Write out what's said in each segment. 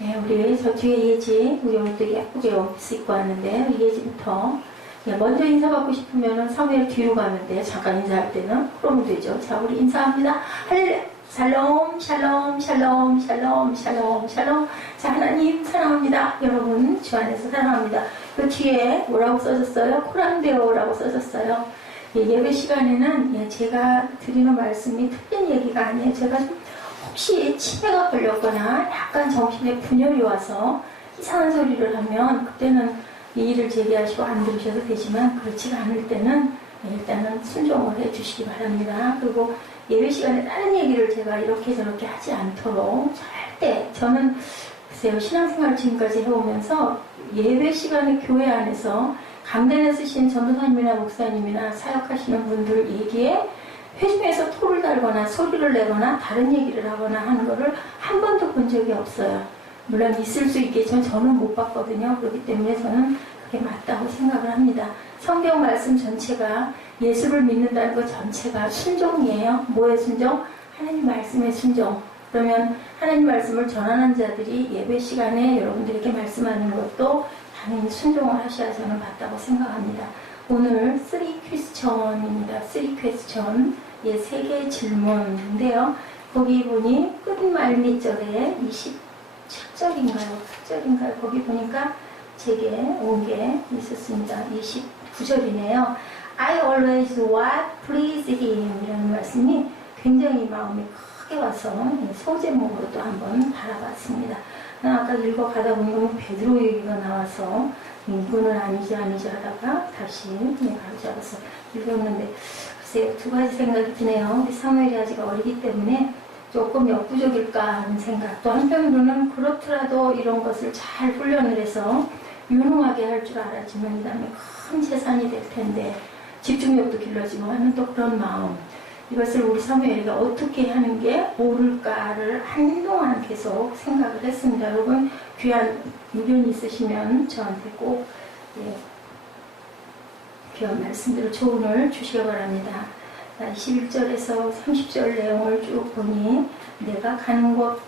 네, 우리 저 뒤에 예지, 우리 오늘 또 예쁘게 옷 입고 왔는데, 우리 예지부터. 네, 먼저 인사받고 싶으면은 사무엘 뒤로 가면 돼. 잠깐 인사할 때는. 그러면 되죠. 자, 우리 인사합니다. 할렐루야. 샬롬, 샬롬, 샬롬, 샬롬, 샬롬, 샬롬. 자, 하나님 사랑합니다. 여러분, 주 안에서 사랑합니다. 그 뒤에 뭐라고 써졌어요? 코란데오라고 써졌어요. 예, 예배 시간에는 제가 드리는 말씀이 틀린 얘기가 아니에요. 제가 좀 혹시 치매가 걸렸거나 약간 정신에 분열이 와서 이상한 소리를 하면 그때는 이의를 제기하시고 안 들으셔도 되지만 그렇지가 않을 때는 일단은 순종을 해주시기 바랍니다. 그리고 예배 시간에 다른 얘기를 제가 이렇게 저렇게 하지 않도록 절대 저는 글쎄요 신앙생활을 지금까지 해오면서 예배 시간에 교회 안에서 강단에 쓰신 전도사님이나 목사님이나 사역하시는 분들 얘기에 회중에서 토를 달거나 소리를 내거나 다른 얘기를 하거나 하는 거를 한 번도 본 적이 없어요. 물론 있을 수 있겠지만 저는 못 봤거든요. 그렇기 때문에 저는 그게 맞다고 생각을 합니다. 성경 말씀 전체가 예수를 믿는다는 것 전체가 순종이에요. 뭐의 순종? 하나님 말씀의 순종. 그러면 하나님 말씀을 전하는 자들이 예배 시간에 여러분들에게 말씀하는 것도 당연히 순종을 하셔야 저는 맞다고 생각합니다. 오늘 3 퀘스천입니다. 3 퀘스천. 예, 3개의 질문인데요. 거기 보니 끝말 밑절에 27절인가요? 8절인가요? 거기 보니까 제게 온 게 있었습니다. 29절이네요. I always what please him 이라는 말씀이 굉장히 마음이 크게 와서 소제목으로 또 한번 달아봤습니다. 아까 읽어가다 보니까 베드로 얘기가 나와서 이분은 아니지 하다가 다시 바로 잡아서 읽었는데 글쎄요, 두 가지 생각이 드네요. 우리 사무엘이 아직 어리기 때문에 조금 역부족일까 하는 생각. 또 한편으로는 그렇더라도 이런 것을 잘 훈련을 해서 유능하게 할 줄 알았지만 이 다음에 큰 재산이 될 텐데 집중력도 길러지고 하는 또 그런 마음. 이것을 우리 사무엘이가 어떻게 하는 게 옳을까를 한동안 계속 생각을 했습니다. 여러분 귀한 의견이 있으시면 저한테 꼭 귀한 말씀들을 조언을 주시기 바랍니다. 21절에서 30절 내용을 쭉 보니 내가 가는 곳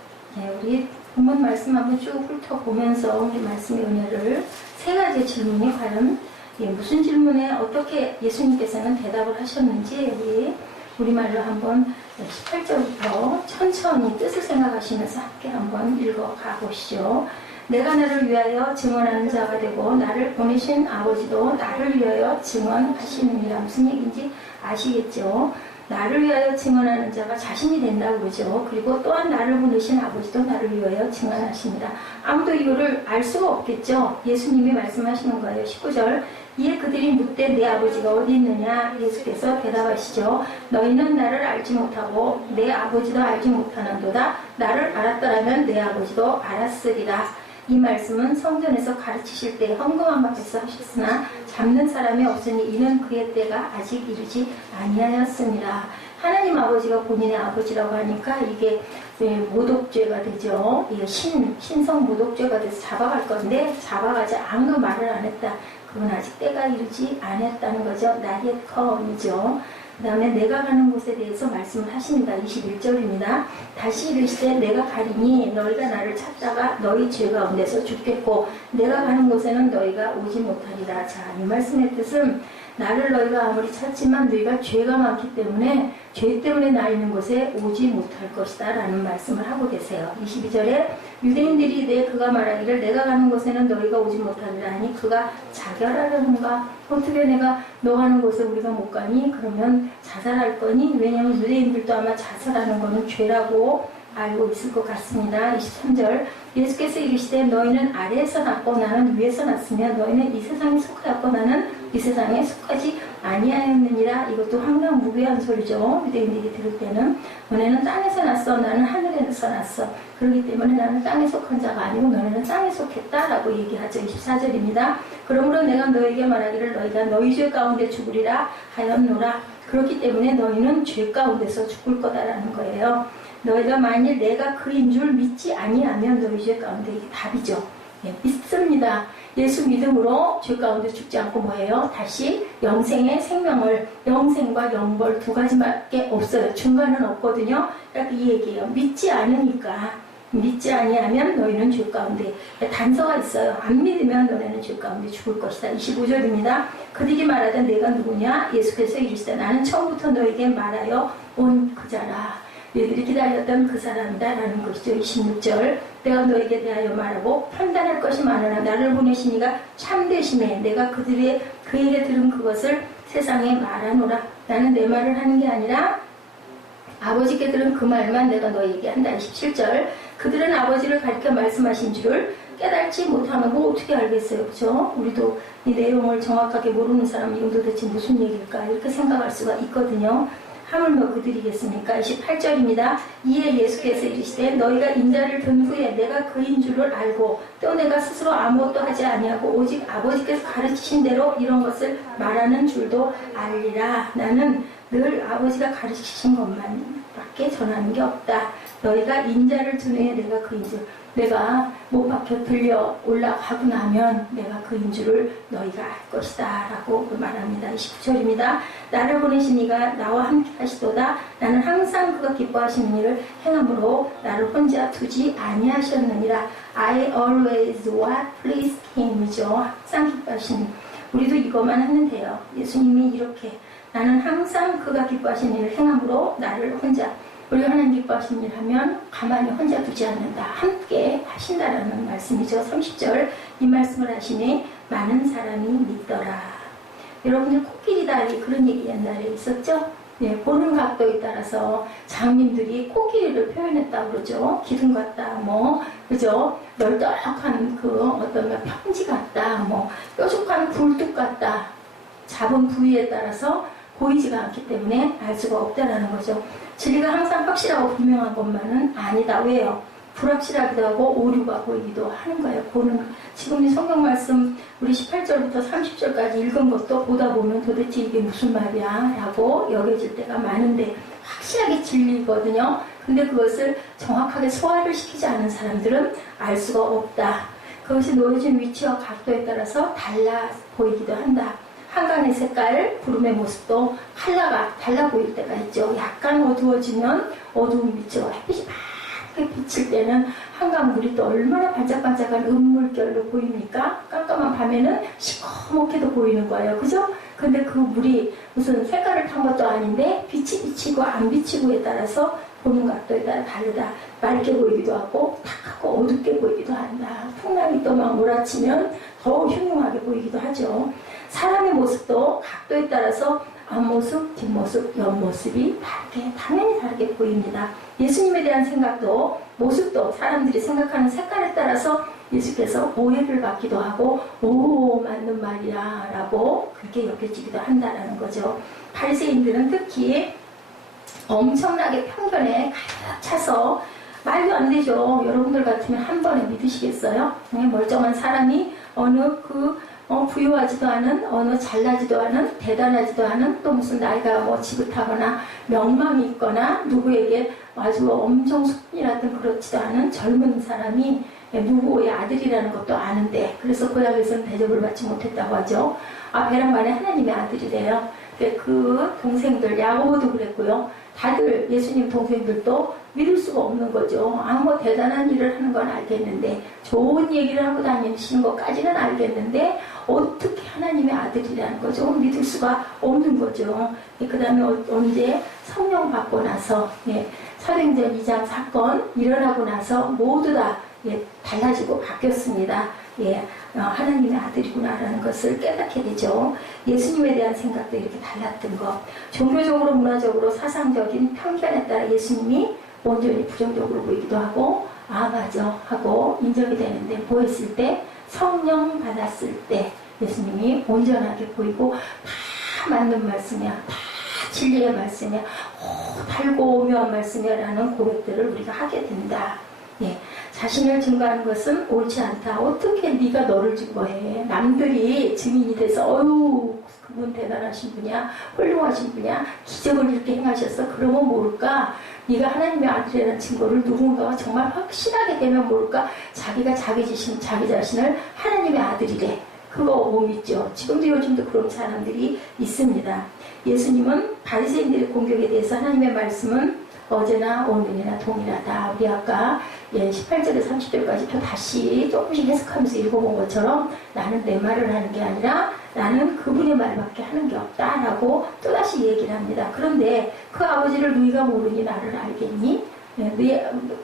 우리 본문 말씀 한번 쭉 훑어보면서 우리 말씀의 은혜를 세 가지 질문이 과연 무슨 질문에 어떻게 예수님께서는 대답을 하셨는지 우리말로 한번 18절부터 천천히 뜻을 생각하시면서 함께 한번 읽어가 보시죠. 내가 나를 위하여 증언하는 자가 되고 나를 보내신 아버지도 나를 위하여 증언하시느니라. 무슨 얘기인지 아시겠죠? 나를 위하여 증언하는 자가 자신이 된다고 그러죠. 그리고 또한 나를 보내신 아버지도 나를 위하여 증언하십니다. 아무도 이거를 알 수가 없겠죠. 예수님이 말씀하시는 거예요. 19절 이에 그들이 묻되 내 아버지가 어디 있느냐? 예수께서 대답하시죠. 너희는 나를 알지 못하고 내 아버지도 알지 못하는도다. 나를 알았더라면 내 아버지도 알았으리라. 이 말씀은 성전에서 가르치실 때 헌금함 앞에서 하셨으나 잡는 사람이 없으니 이는 그의 때가 아직 이르지 아니하였습니다. 하나님 아버지가 본인의 아버지라고 하니까 이게 모독죄가 되죠. 신성 모독죄가 돼서 잡아갈 건데 잡아가지 않고 말을 안 했다. 그건 아직 때가 이르지 않았다는 거죠. Not yet come이죠. 그 다음에 내가 가는 곳에 대해서 말씀을 하십니다. 21절입니다. 다시 이르시되 내가 가리니 너희가 나를 찾다가 너희 죄 가운데서 죽겠고 내가 가는 곳에는 너희가 오지 못하리라. 자, 이 말씀의 뜻은 나를 너희가 아무리 찾지만 너희가 죄가 많기 때문에 죄 때문에 나 있는 곳에 오지 못할 것이다 라는 말씀을 하고 계세요. 22절에 유대인들이 그가 말하기를 내가 가는 곳에는 너희가 오지 못하리라 하니 그가 자결하려는가? 어떻게 내가 너 가는 곳에 우리가 못 가니? 그러면 자살할 거니? 왜냐하면 유대인들도 아마 자살하는 거는 죄라고 알고 있을 것 같습니다. 23절 예수께서 이르시되 너희는 아래에서 났고 나는 위에서 났으며 너희는 이 세상에 속하였고 나는 이 세상에 속하지 아니하였느니라. 이것도 황당무계한 소리죠. 유대인들이 들을 때는 너네는 땅에서 났어 나는 하늘에서 났어. 그렇기 때문에 나는 땅에 속한 자가 아니고 너네는 땅에 속했다라고 얘기하죠. 24절입니다. 그러므로 내가 너에게 말하기를 너희가 너희 죄 가운데 죽으리라 하였노라. 그렇기 때문에 너희는 죄 가운데서 죽을 거다라는 거예요. 너희가 만일 내가 그인 줄 믿지 아니하면 너희 죄 가운데 이게 답이죠. 믿습니다. 예수 믿음으로 죄 가운데 죽지 않고 뭐예요? 다시 영생의 생명을 영생과 영벌 두 가지밖에 없어요. 중간은 없거든요. 그러니까 이 얘기예요. 믿지 않으니까 믿지 아니하면 너희는 죄 가운데, 단서가 있어요. 안 믿으면 너네는 죄 가운데 죽을 것이다. 25절입니다. 그들이 말하되 내가 누구냐? 예수께서 이르시되 나는 처음부터 너에게 말하여 온 그자라. 너희들이 기다렸던 그 사람이다 라는 것이죠. 26절 내가 너에게 대하여 말하고 판단할 것이 많으나 나를 보내신 이가 참되심에 내가 그에게 들은 그것을 세상에 말하노라. 나는 내 말을 하는 게 아니라 아버지께 들은 그 말만 내가 너에게 한다. 27절 그들은 아버지를 가리켜 말씀하신 줄을 깨닫지 못하면 뭐 어떻게 알겠어요. 그죠? 우리도 이 내용을 정확하게 모르는 사람이 이건 도대체 무슨 얘기일까 이렇게 생각할 수가 있거든요. 하물며 그들이겠습니까? 28절입니다. 이에 예수께서 이르시되 너희가 인자를 든 후에 내가 그인 줄을 알고 또 내가 스스로 아무것도 하지 아니하고 오직 아버지께서 가르치신 대로 이런 것을 말하는 줄도 알리라. 나는 늘 아버지가 가르치신 것만 밖에 전하는 게 없다. 너희가 인자를 든 후에 내가 그인 줄, 내가 못 박혀 들려 올라가고 나면 내가 그인 줄을 너희가 알 것이다 라고 말합니다. 29절입니다. 나를 보내신 이가 나와 함께 하시도다. 나는 항상 그가 기뻐하시는 일을 행함으로 나를 혼자 두지 아니하셨느니라. I always what pleased him 이죠. 항상 기뻐하시는, 우리도 이것만 하면 돼요. 예수님이 이렇게 나는 항상 그가 기뻐하시는 일을 행함으로 나를 혼자, 우리가 하나님 기뻐하시는 일 하면 가만히 혼자 두지 않는다. 함께 하신다라는 말씀이죠. 30절 이 말씀을 하시니 많은 사람이 믿더라. 여러분들 코끼리다 그런 얘기 옛날에 있었죠? 네, 보는 각도에 따라서 장님들이 코끼리를 표현했다고 그러죠. 기둥 같다, 뭐, 그죠? 널떡한 그 어떤 평지 같다, 뭐, 뾰족한 굴뚝 같다. 잡은 부위에 따라서 보이지가 않기 때문에 알 수가 없다라는 거죠. 진리가 항상 확실하고 분명한 것만은 아니다. 왜요? 불확실하기도 하고 오류가 보이기도 하는 거예요. 보는, 지금 이 성경 말씀 우리 18절부터 30절까지 읽은 것도 보다 보면 도대체 이게 무슨 말이야 라고 여겨질 때가 많은데 확실하게 진리거든요. 근데 그것을 정확하게 소화를 시키지 않은 사람들은 알 수가 없다. 그것이 놓여진 위치와 각도에 따라서 달라 보이기도 한다. 한강의 색깔, 구름의 모습도 컬러가 달라 보일 때가 있죠. 약간 어두워지면 어두운 빛으로 햇빛이 막 비칠 때는 한강물이 또 얼마나 반짝반짝한 은물결로 보입니까? 깜깜한 밤에는 시커멓게도 보이는 거예요. 그죠? 근데 그 물이 무슨 색깔을 탄 것도 아닌데 빛이 비치고 안 비치고에 따라서 보는 각도에 따라 다르다. 맑게 보이기도 하고 탁하고 어둡게 보이기도 한다. 풍랑이 또 막 몰아치면 더 흉흉하게 보이기도 하죠. 사람의 모습도 각도에 따라서 앞모습, 뒷모습, 옆모습이 당연히 다르게 보입니다. 예수님에 대한 생각도, 모습도 사람들이 생각하는 색깔에 따라서 예수께서 오해를 받기도 하고 오 맞는 말이야 라고 그렇게 여겨지기도 한다는 거죠. 바리새인들은 특히 엄청나게 편견에 가득 차서 말도 안 되죠. 여러분들 같으면 한 번에 믿으시겠어요? 멀쩡한 사람이 어느 부유하지도 않은, 어느 잘나지도 않은, 대단하지도 않은, 또 무슨 나이가 뭐 지긋하거나 명망이 있거나 누구에게 아주 엄청 소문이라든 그렇지도 않은 젊은 사람이 누구의 아들이라는 것도 아는데, 그래서 고향에서는 대접을 받지 못했다고 하죠. 베란반에 하나님의 아들이래요. 그 동생들, 야고보도 그랬고요. 다들 예수님 동생들도 믿을 수가 없는 거죠. 뭐 대단한 일을 하는 건 알겠는데, 좋은 얘기를 하고 다니시는 것까지는 알겠는데 어떻게 하나님의 아들이라는 거죠? 믿을 수가 없는 거죠. 그 다음에 언제 성령 받고 나서 사도행전 2장 사건 일어나고 나서 모두 다 달라지고 바뀌었습니다. 하나님의 아들이구나라는 것을 깨닫게 되죠. 예수님에 대한 생각도 이렇게 달랐던 것. 종교적으로, 문화적으로, 사상적인 편견에 따라 예수님이 온전히 부정적으로 보이기도 하고 맞아 하고 인정이 되는데, 보였을 때, 성령 받았을 때 예수님이 온전하게 보이고 다 맞는 말씀이야, 다 진리의 말씀이야, 달고 오묘한 말씀이야 라는 고백들을 우리가 하게 된다. 자신을 증거하는 것은 옳지 않다. 어떻게 네가 너를 증거해? 남들이 증인이 돼서 어휴 그분 대단하신 분이야, 훌륭하신 분이야, 기적을 이렇게 행하셨어. 그러면 모를까? 네가 하나님의 아들이라는 증거를 누군가가 정말 확실하게 되면 모를까? 자기가 자기 자신을 하나님의 아들이래. 그거 못 믿죠. 지금도 요즘도 그런 사람들이 있습니다. 예수님은 바리새인들의 공격에 대해서 하나님의 말씀은 어제나 오늘이나 동일하다. 우리 아까 18절에서 30절까지 또 다시 조금씩 해석하면서 읽어본 것처럼 나는 내 말을 하는 게 아니라 나는 그분의 말밖에 하는 게 없다라고 또다시 얘기를 합니다. 그런데 그 아버지를 너희가 모르니 나를 알겠니?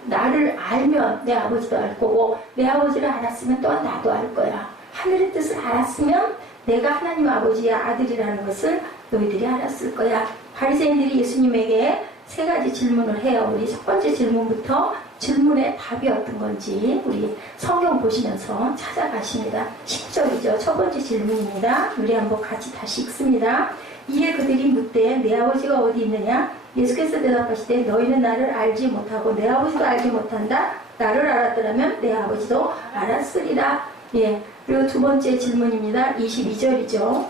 나를 알면 내 아버지도 알 거고 내 아버지를 알았으면 또한 나도 알 거야. 하늘의 뜻을 알았으면 내가 하나님 아버지의 아들이라는 것을 너희들이 알았을 거야. 바리새인들이 예수님에게 세 가지 질문을 해요. 우리 첫 번째 질문부터 질문의 답이 어떤 건지 우리 성경 보시면서 찾아가십니다. 10절이죠. 첫 번째 질문입니다. 우리 한번 같이 다시 읽습니다. 이에 그들이 묻되 내 아버지가 어디 있느냐? 예수께서 대답하시되 너희는 나를 알지 못하고 내 아버지도 알지 못한다. 나를 알았더라면 내 아버지도 알았으리라. 예. 그리고 두 번째 질문입니다. 22절이죠.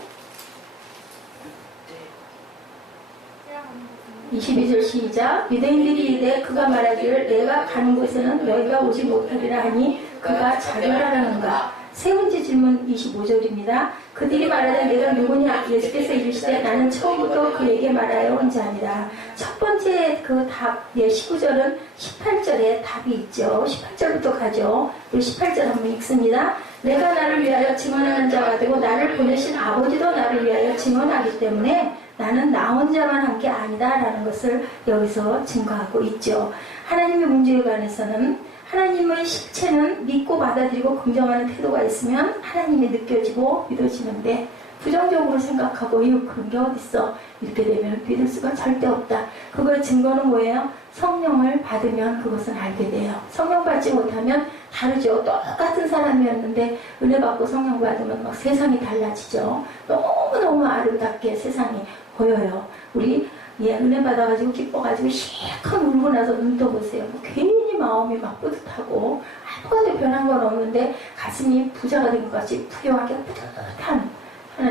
22절 시작. 유대인들이 이르되 그가 말하기를 내가 가는 곳에는 너희가 오지 못하리라 하니 그가 자결하라는가. 세 번째 질문 25절입니다. 그들이 말하되 내가 누구냐? 예수께서 이르시되 나는 처음부터 그에게 말하여 온 자니라. 첫 번째 그 답, 19절은 18절에 답이 있죠. 18절부터 가죠. 우리 18절 한번 읽습니다. 내가 나를 위하여 증언하는 자가 되고 나를 보내신 아버지도 나를 위하여 증언하기 때문에 나는 나 혼자만 한 게 아니다 라는 것을 여기서 증거하고 있죠. 하나님의 문제에 관해서는 하나님의 실체는 믿고 받아들이고 긍정하는 태도가 있으면 하나님이 느껴지고 믿어지는데 부정적으로 생각하고 그런 게 어딨어 이렇게 되면 믿을 수가 절대 없다. 그거의 증거는 뭐예요? 성령을 받으면 그것은 알게 돼요. 성령 받지 못하면 다르죠. 똑같은 사람이었는데 은혜 받고 성령 받으면 막 세상이 달라지죠. 너무너무 아름답게 세상이 보여요. 우리 은혜 받아가지고 기뻐가지고 실컷 울고 나서 눈 떠보세요. 괜히 마음이 막 뿌듯하고 아무것도 변한 건 없는데 가슴이 부자가 된 것 같이 부여하게 뿌듯한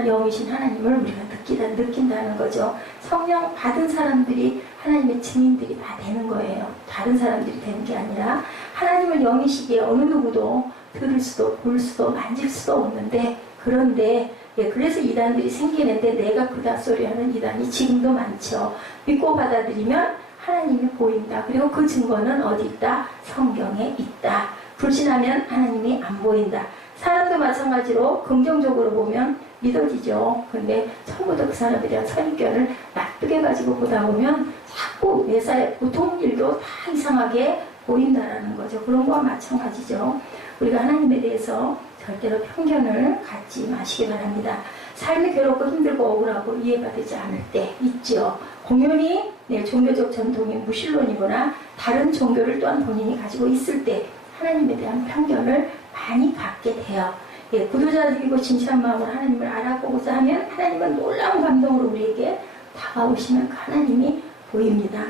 영이신 하나님을 우리가 느낀다는 거죠. 성령 받은 사람들이 하나님의 증인들이 다 되는 거예요. 다른 사람들이 되는 게 아니라 하나님은 영이시기에 어느 누구도 들을 수도 볼 수도 만질 수도 없는데 그런데 그래서 이단들이 생기는데 내가 그다 소리 하는 이단이 지금도 많죠. 믿고 받아들이면 하나님이 보인다. 그리고 그 증거는 어디 있다? 성경에 있다. 불신하면 하나님이 안 보인다. 사람도 마찬가지로 긍정적으로 보면 믿어지죠. 근데 처음부터 그 사람들이랑 선입견을 나쁘게 가지고 보다 보면 자꾸 매사에 보통 일도 다 이상하게 보인다라는 거죠. 그런 거와 마찬가지죠. 우리가 하나님에 대해서 절대로 편견을 갖지 마시기 바랍니다. 삶이 괴롭고 힘들고 억울하고 이해가 되지 않을 때 있죠. 공연히 종교적 전통이 무신론이거나 다른 종교를 또한 본인이 가지고 있을 때 하나님에 대한 편견을 많이 갖게 돼요. 구도자들이고 진실한 마음으로 하나님을 알아보고자 하면 하나님은 놀라운 감동으로 우리에게 다가오시면 하나님이 보입니다.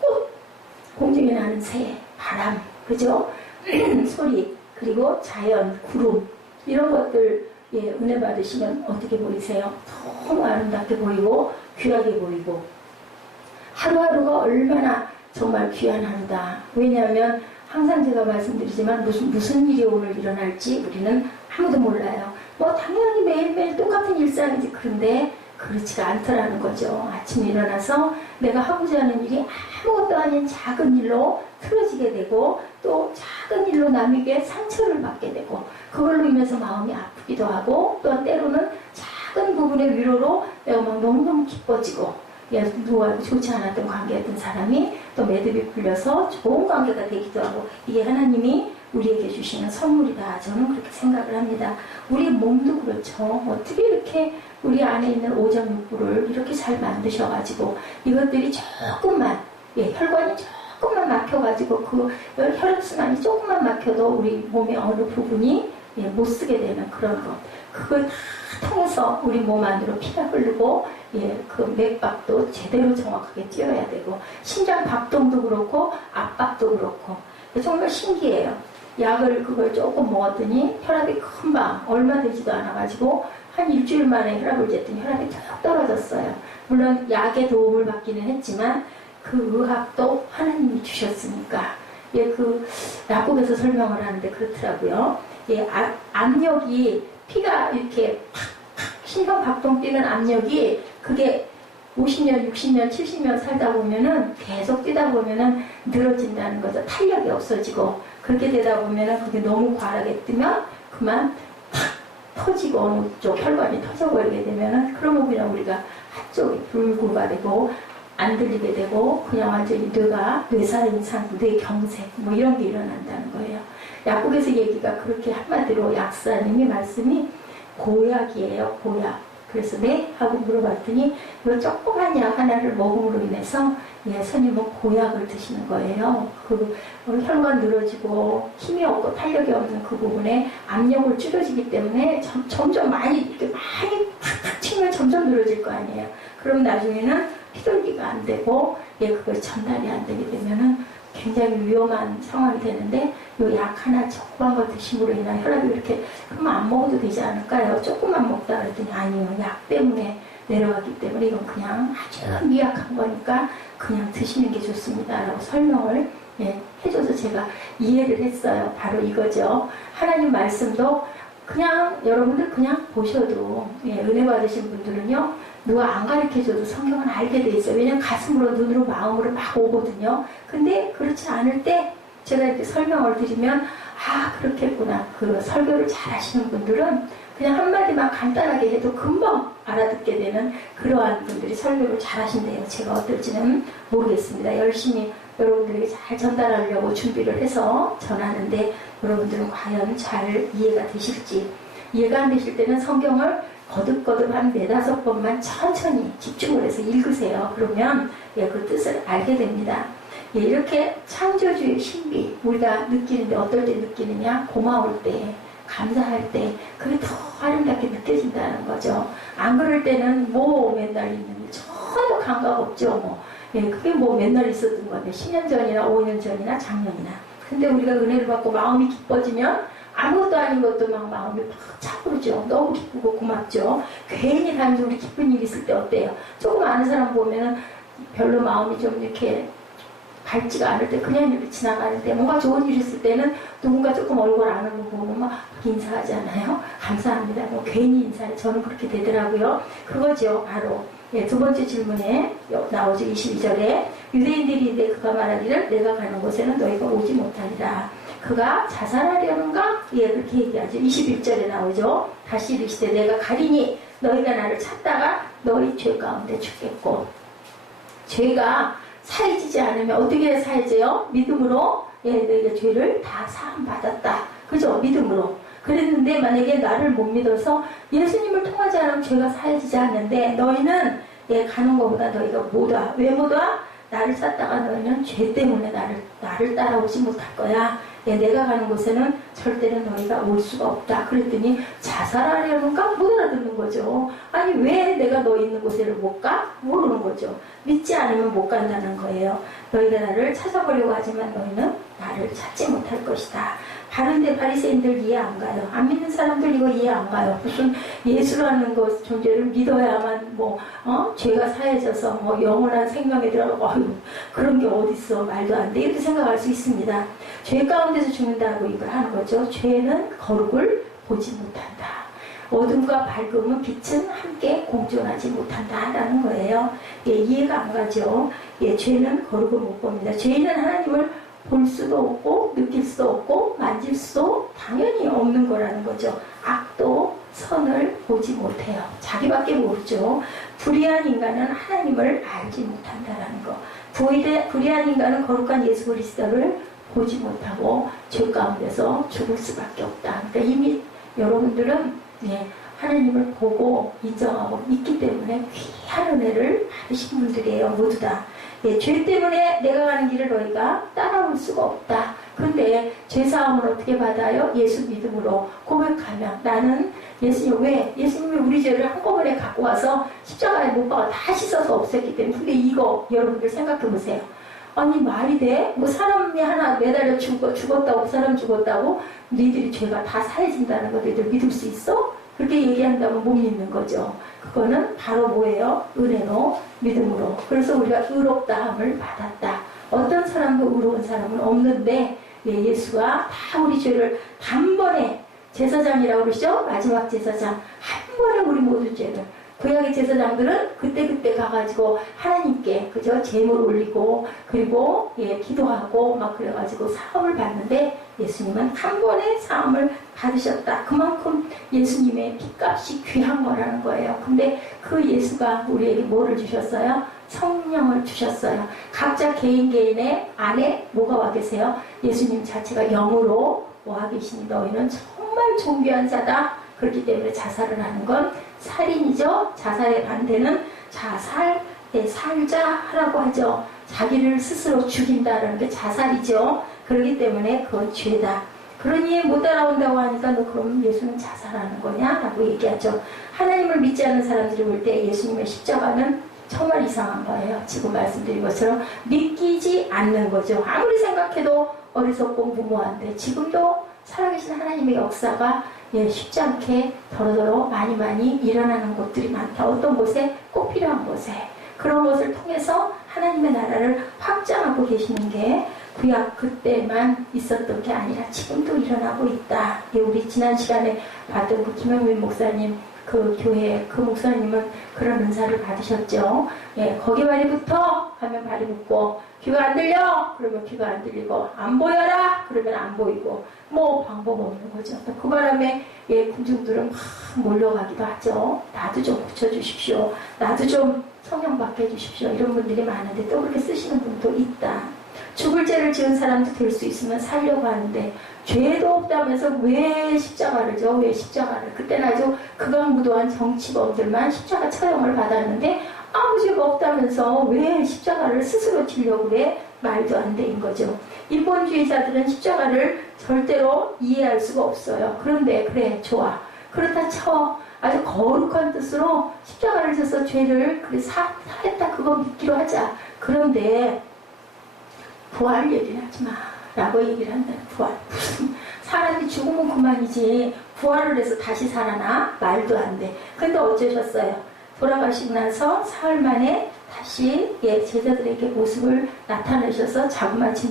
꽃, 공중에 나는 새, 바람, 그죠? 소리, 그리고 자연, 구름 이런 것들 은혜 받으시면 어떻게 보이세요? 너무 아름답게 보이고 귀하게 보이고 하루하루가 얼마나 정말 귀한 하루다. 왜냐하면 항상 제가 말씀드리지만 무슨 일이 오늘 일어날지 우리는 아무도 몰라요. 당연히 매일매일 똑같은 일상이지. 그런데 그렇지가 않더라는 거죠. 아침에 일어나서 내가 하고자 하는 일이 아무것도 아닌 작은 일로 틀어지게 되고 또 작은 일로 남에게 상처를 받게 되고 그걸로 인해서 마음이 아프기도 하고 또 때로는 작은 부분의 위로로 내가 막 너무너무 기뻐지고 누구하고 좋지 않았던 관계였던 사람이 또 매듭이 풀려서 좋은 관계가 되기도 하고 이게 하나님이 우리에게 주시는 선물이다. 저는 그렇게 생각을 합니다. 우리 몸도 그렇죠. 어떻게 이렇게 우리 안에 있는 오장육부를 이렇게 잘 만드셔가지고 이것들이 조금만 혈관이 조금만 막혀가지고 그 혈액순환이 조금만 막혀도 우리 몸의 어느 부분이 못 쓰게 되는 그런 것 그걸 다 통해서 우리 몸 안으로 피가 흐르고 그 맥박도 제대로 정확하게 뛰어야 되고 심장 박동도 그렇고 압박도 그렇고 정말 신기해요. 약을 그걸 조금 먹었더니 혈압이 금방 얼마 되지도 않아가지고 한 일주일 만에 혈압을 쟀더니 혈압이 쭉 떨어졌어요. 물론 약의 도움을 받기는 했지만 그 의학도 하나님이 주셨으니까 그 약국에서 설명을 하는데 그렇더라고요. 압력이 피가 이렇게 팍팍 심장 박동 뛰는 압력이 그게 50년, 60년, 70년 살다 보면은 계속 뛰다 보면은 늘어진다는 거죠. 탄력이 없어지고 그렇게 되다 보면은 그게 너무 과하게 뜨면 그만 탁 터지고 어느 쪽 혈관이 터져버리게 되면은 그러면 그냥 우리가 한쪽이 불구가 되고 안 들리게 되고 그냥 완전히 뇌살인 상태, 뇌경색 뭐 이런 게 일어난다는 거예요. 약국에서 얘기가 그렇게 한마디로 약사님이 말씀이 고약이에요. 고약. 그래서 네? 하고 물어봤더니 이 조그만 약 하나를 먹음으로 인해서 예, 스님은 고약을 드시는 거예요. 그 혈관 늘어지고 힘이 없고 탄력이 없는 그 부분에 압력을 줄여지기 때문에 점점 많이 이렇게 많이 탁탁 치면 점점 늘어질 거 아니에요. 그럼 나중에는 피돌기가 안 되고 예, 그걸 전달이 안 되게 되면은 굉장히 위험한 상황이 되는데 요 약 하나 조그만 걸 드심으로 인한 혈압이 이렇게 그러면 안 먹어도 되지 않을까요? 조금만 먹다 그랬더니 아니요. 약 때문에 내려가기 때문에 이건 그냥 아주 미약한 거니까 그냥 드시는 게 좋습니다. 라고 설명을 예, 해줘서 제가 이해를 했어요. 바로 이거죠. 하나님 말씀도 그냥 여러분들 그냥 보셔도 예, 은혜 받으신 분들은요. 누가 안 가르쳐줘도 성경은 알게 돼 있어요. 왜냐면 가슴으로 눈으로 마음으로 막 오거든요. 근데 그렇지 않을 때 제가 이렇게 설명을 드리면 아 그렇겠구나. 그 설교를 잘 하시는 분들은 그냥 한마디만 간단하게 해도 금방 알아듣게 되는 그러한 분들이 설교를 잘 하신대요. 제가 어떨지는 모르겠습니다. 열심히 여러분들에게 잘 전달하려고 준비를 해서 전하는데 여러분들은 과연 잘 이해가 되실지. 이해가 안 되실 때는 성경을 거듭거듭 한 4-5번만 천천히 집중을 해서 읽으세요. 그러면 예, 그 뜻을 알게 됩니다. 예, 이렇게 창조주의 신비 우리가 느끼는데 어떨 때 느끼느냐? 고마울 때, 감사할 때 그게 더 아름답게 느껴진다는 거죠. 안 그럴 때는 뭐 맨날 있는데 전혀 감각 없죠. 뭐. 예, 그게 뭐 맨날 있었던 건데 10년 전이나 5년 전이나 작년이나. 근데 우리가 은혜를 받고 마음이 기뻐지면 아무것도 아닌 것도 막 마음이 팍 차오르죠. 너무 기쁘고 고맙죠. 괜히 단순히 기쁜 일이 있을 때 어때요? 조금 아는 사람 보면은 별로 마음이 좀 이렇게 밝지가 않을 때 그냥 이렇게 지나가는데 뭔가 좋은 일 있을 때는 누군가 조금 얼굴 아는 거 보면 막 인사하잖아요. 감사합니다. 뭐 괜히 인사해. 저는 그렇게 되더라고요. 그거죠. 바로 예, 두 번째 질문에 나오죠. 22절에 유대인들이 이제 그가 말하기를 내가 가는 곳에는 너희가 오지 못하리라. 그가 자살하려는가? 예, 그렇게 얘기하죠. 21절에 나오죠. 다시 이르시되 내가 가리니 너희가 나를 찾다가 너희 죄 가운데 죽겠고. 죄가 사해지지 않으면 어떻게 사해져요? 믿음으로 예, 너희가 죄를 다 사함 받았다. 그죠? 믿음으로. 그랬는데 만약에 나를 못 믿어서 예수님을 통하지 않으면 죄가 사해지지 않는데 너희는 예, 가는 것보다 너희가 못 와. 왜 못 와? 나를 찾다가 너희는 죄 때문에 나를 따라오지 못할 거야. 예, 내가 가는 곳에는 절대로 너희가 올 수가 없다. 그랬더니 자살하려는가? 못 알아듣는 거죠. 아니 왜 내가 너 있는 곳에를 못 가? 모르는 거죠. 믿지 않으면 못 간다는 거예요. 너희가 나를 찾아보려고 하지만 너희는 나를 찾지 못할 것이다. 다른데 바리새인들 이해 안 가요. 안 믿는 사람들 이거 이해 안 가요. 무슨 예수라는 것 존재를 믿어야만 뭐 죄가 사해져서 뭐 영원한 생명에 들어가고 그런 게 어딨어 말도 안 돼 이렇게 생각할 수 있습니다. 죄 가운데서 죽는다고 이걸 하는 거죠. 죄는 거룩을 보지 못한다. 어둠과 밝음은 빛은 함께 공존하지 못한다라는 거예요. 예, 이해가 안 가죠. 예, 죄는 거룩을 못 봅니다. 죄인은 하나님을 볼 수도 없고 느낄 수도 없고 만질 수도 당연히 없는 거라는 거죠. 악도 선을 보지 못해요. 자기밖에 모르죠. 불의한 인간은 하나님을 알지 못한다라는 거. 불의한 인간은 거룩한 예수 그리스도를 보지 못하고 죄 가운데서 죽을 수밖에 없다. 그러니까 이미 여러분들은 예, 하나님을 보고 인정하고 믿기 때문에 귀한 은혜를 받으신 분들이에요. 모두 다. 예, 죄 때문에 내가 가는 길을 너희가 따라올 수가 없다. 그런데 죄사함을 어떻게 받아요? 예수 믿음으로 고백하면 나는 예수님 왜? 예수님이 우리 죄를 한꺼번에 갖고 와서 십자가에 못 박아 다 씻어서 없앴기 때문에. 근데 이거 여러분들 생각해 보세요. 아니 말이 돼? 뭐 사람이 하나 매달려 죽었다고 사람 죽었다고 니들이 죄가 다 사해진다는 거 너희들 믿을 수 있어? 그렇게 얘기한다면 못 믿는 거죠. 그거는 바로 뭐예요? 은혜로 믿음으로. 그래서 우리가 의롭다함을 받았다. 어떤 사람도 의로운 사람은 없는데 예수가 다 우리 죄를 단번에 제사장이라고 그러죠? 마지막 제사장 한 번에 우리 모든 죄를 구약의 제사장들은 그때그때 가가지고 하나님께 그저 제물 올리고 그리고 기도하고 막 그래가지고 사함을 받는데 예수님은 한 번에 사함을 받으셨다. 그만큼 예수님의 핏값이 귀한 거라는 거예요. 근데 그 예수가 우리에게 뭐를 주셨어요? 성령을 주셨어요. 각자 개인의 안에 뭐가 와 계세요? 예수님 자체가 영으로 와 계시니 너희는 정말 존귀한 자다. 그렇기 때문에 자살을 하는 건 살인이죠. 자살의 반대는 살자 하라고 하죠. 자기를 스스로 죽인다는 게 자살이죠. 그렇기 때문에 그건 죄다. 그러니 못 따라온다고 하니까 너 그럼 예수는 자살하는 거냐? 라고 얘기하죠. 하나님을 믿지 않는 사람들이 볼 때 예수님의 십자가는 정말 이상한 거예요. 지금 말씀드린 것처럼 믿기지 않는 거죠. 아무리 생각해도 어리석고 무모한데 지금도 살아계신 하나님의 역사가 쉽지 않게 더러더러 많이 일어나는 곳들이 많다. 어떤 곳에 꼭 필요한 곳에 그런 것을 통해서 하나님의 나라를 확장하고 계시는 게 구약 그때만 있었던 게 아니라 지금도 일어나고 있다. 우리 지난 시간에 봤던 그 김영민 목사님 그 교회 그 목사님은 그런 은사를 받으셨죠. 거기 발이 붙어 하면 발이 붙고 귀가 안 들려 그러면 귀가 안 들리고 안 보여라 그러면 안 보이고 뭐 방법 없는 거죠. 그 바람에 군중들은 막 몰려가기도 하죠. 나도 좀 고쳐주십시오. 나도 좀 성령 받게 해주십시오. 이런 분들이 많은데 또 그렇게 쓰시는 분도 있다. 죽을 죄를 지은 사람도 될 수 있으면 살려고 하는데 죄도 없다면서 왜 십자가를 져? 왜 십자가를? 그때는 아주 극악무도한 정치범들만 십자가 처형을 받았는데 아무 죄가 없다면서 왜 십자가를 스스로 지려고 그래? 말도 안 되는 거죠. 인본주의자들은 십자가를 절대로 이해할 수가 없어요. 그런데 그래 좋아. 그렇다 쳐. 아주 거룩한 뜻으로 십자가를 져서 죄를 그래 사했다 그거 믿기로 하자. 그런데 부활 얘기는 하지 마 라고 얘기를 한다. 부활 무슨 사람이 죽으면 그만이지 부활을 해서 다시 살아나? 말도 안 돼. 근데 어쩌셨어요? 돌아가시고 나서 사흘 만에 다시 제자들에게 모습을 나타내셔서 자그마치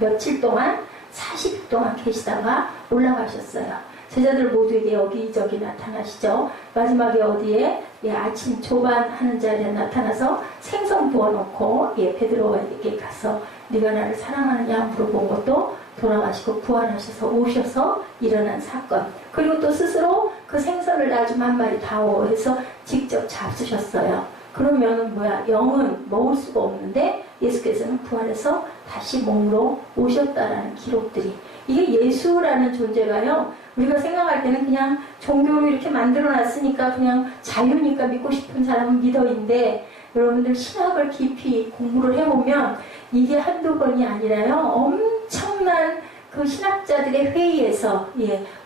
며칠 동안 40일 동안 계시다가 올라가셨어요. 제자들 모두에게 여기저기 나타나시죠. 마지막에 어디에 아침 조반하는 자리에 나타나서 생선 부어놓고 베드로에게 가서 네가 나를 사랑하느냐 물어본 것도 돌아가시고 부활하셔서 오셔서 일어난 사건. 그리고 또 스스로 그 생선을 아주 만마리 다오해서 직접 잡수셨어요. 그러면 뭐야? 영은 먹을 수가 없는데 예수께서는 부활해서 다시 몸으로 오셨다라는 기록들이. 이게 예수라는 존재가요. 우리가 생각할 때는 그냥 종교를 이렇게 만들어놨으니까 그냥 자유니까 믿고 싶은 사람은 믿어인데 여러분들 신학을 깊이 공부를 해보면 이게 한두 번이 아니라요. 엄청난 그 신학자들의 회의에서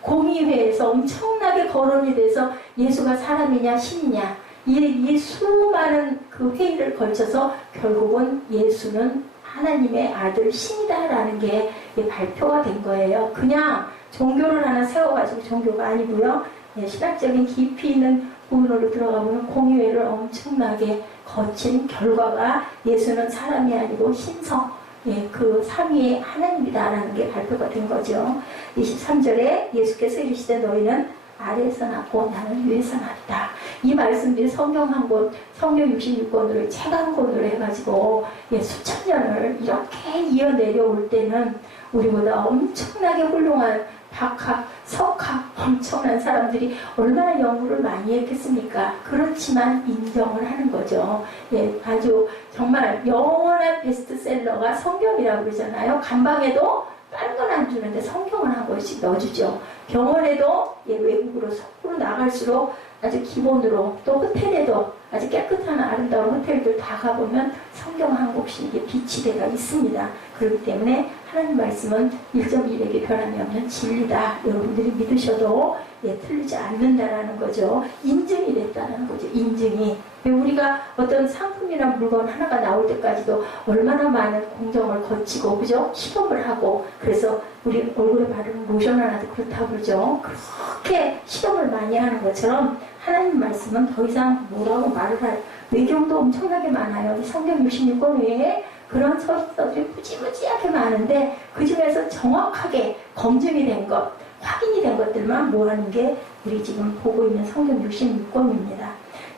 공의회에서 엄청나게 거론이 돼서 예수가 사람이냐 신이냐 이 수많은 그 회의를 걸쳐서 결국은 예수는 하나님의 아들 신이다라는 게 발표가 된 거예요. 그냥 종교를 하나 세워가지고 종교가 아니고요. 신학적인 깊이 있는 부분으로 들어가보면 공의회를 엄청나게 거친 결과가 예수는 사람이 아니고 신성, 그 삼위의 하나님이다라는 게 발표가 된 거죠. 23절에 예수께서 이르시되 너희는 아래에서 낳고 나는 위에서 낳았다. 이 말씀들이 성경 한 권, 성경 66권으로 책 한 권으로 해가지고 수천 년을 이렇게 이어내려올 때는 우리보다 엄청나게 훌륭한 박학, 석학 엄청난 사람들이 얼마나 연구를 많이 했겠습니까? 그렇지만 인정을 하는 거죠. 아주 정말 영원한 베스트셀러가 성경이라고 그러잖아요. 간방에도 다른 건 안 주는데 성경을 한 권씩 넣어주죠. 병원에도 외국으로 속으로 나갈수록 아주 기본으로 또 호텔에도 아주 깨끗한 아름다운 호텔들 다 가보면 성경 한 곡씩 비치대가 있습니다. 그렇기 때문에 하나님 말씀은 1.1에게 변함이 없는 진리다. 여러분들이 믿으셔도 틀리지 않는다라는 거죠. 인증이 됐다는 거죠. 인증이. 우리가 어떤 상품이나 물건 하나가 나올 때까지도 얼마나 많은 공정을 거치고 그죠? 시험을 하고 그래서 우리 얼굴에 바르는 로션 하나도 그렇다고 그러죠. 그렇게 시험을 많이 하는 것처럼 하나님 말씀은 더 이상 뭐라고 말을 할 외경도 엄청나게 많아요. 성경 66권 외에 그런 서식서들이 무지무지하게 많은데 그 중에서 정확하게 검증이 된 것, 확인이 된 것들만 모아는 게 우리 지금 보고 있는 성경 66권입니다.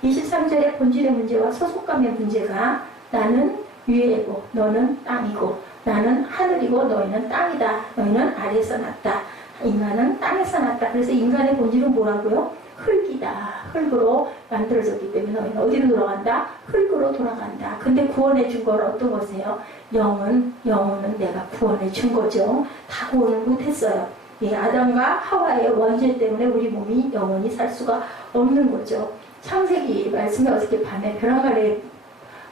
23절의 본질의 문제와 소속감의 문제가 나는 위에고 너는 땅이고 나는 하늘이고 너희는 땅이다. 너희는 아래에서 났다. 인간은 땅에서 났다. 그래서 인간의 본질은 뭐라고요? 흙이다. 흙으로 만들어졌기 때문에 너희는 어디로 돌아간다? 흙으로 돌아간다. 근데 구원해 준 건 어떤 것이에요? 영은 내가 구원해 준 거죠. 다 구원을 못했어요. 예, 아담과 하와의 원죄 때문에 우리 몸이 영원히 살 수가 없는 거죠. 창세기 말씀에 어저께 밤에 벼랑간에